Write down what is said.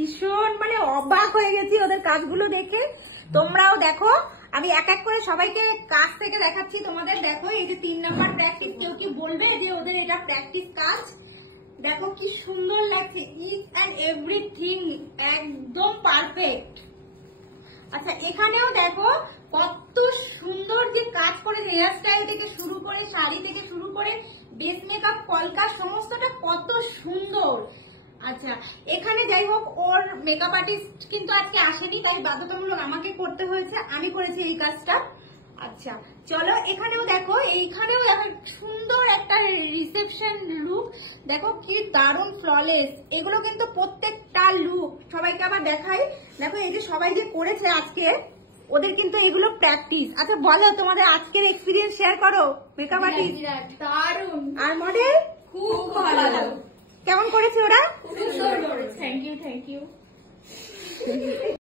ভীষণ মানে অবাক হয়ে গেছি ওদের কাজগুলো দেখে। তোমরাও দেখো, আমি এক এক করে সবাইকে কাজ থেকে দেখাচ্ছি তোমাদের। দেখো এই যে 3 নাম্বার প্র্যাকটিস, কেউ কি বলবে যে ওদের এটা প্র্যাকটিস কাজ? দেখো কি সুন্দর লাগছে, ইচ অ্যান্ড এভরিথিং একদম পারফেক্ট। আচ্ছা এখানেও দেখো কত সুন্দর যে কাজ করেছে, হেয়ার স্টাইল থেকে শুরু করে, শাড়ি থেকে শুরু করে, বেস মেকআপ, কলকা, সমস্তটা কত সুন্দর। আচ্ছা এখানে যাই হোক, ওর মেকআপ আর্টিস্ট কিন্তু আজকে আসেনি, তাই বাধ্যতামূলক আমাকে করতে হয়েছে, আমি করেছি এই কাজটা। আচ্ছা চলো এখানেও দেখো, এইখানেও দেখো সুন্দর একটা রিসেপশন লুক, দেখো কি দারুণ ফ্ললেস। এগুলো কিন্তু প্রত্যেকটা লুক সবাইকে আবার দেখাই। দেখো এই যে সবাই যে করেছে আজকে, ওদের কিন্তু এগুলো প্র্যাকটিস। আচ্ছা বলো তোমাদের আজকের এক্সপিরিয়েন্স শেয়ার করো। মেকআপ আর্টিস্ট দারুণ, আর মডেল খুব ভালো, কেমন করেছে ওরা? খুব সুন্দর করেছে। Thank you.